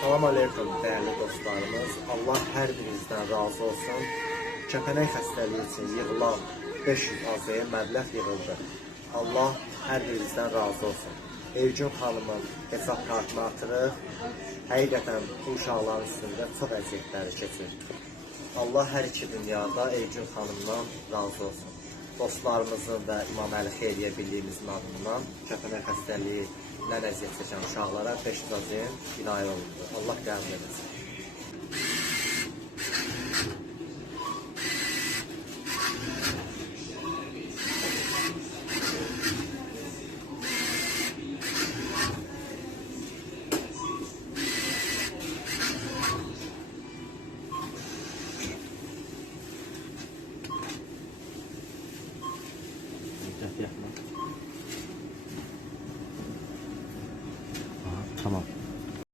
Salam aleyküm değerli dostlarımız. Allah hər birinizdən razı olsun. Kəpənək xəstəliyi üçün yığılan 500 AZ'ye məbləğ yığıldı. Allah hər birinizdən razı olsun. Evgün xanımın hesab kartını atırıq. Həqiqətən bu uşaqların üstündə çox əziyyətləri keçir. Allah hər iki dünyada Evgün xanımdan razı olsun. Dostlarımızın və İmam Əli Xeyriyyə Birliyimizin adından kəpənək xəstəliyi ilə əziyyət çəkən uşaqlara 500 AZ'nin binayə olundu. Allah qəbul edəsin.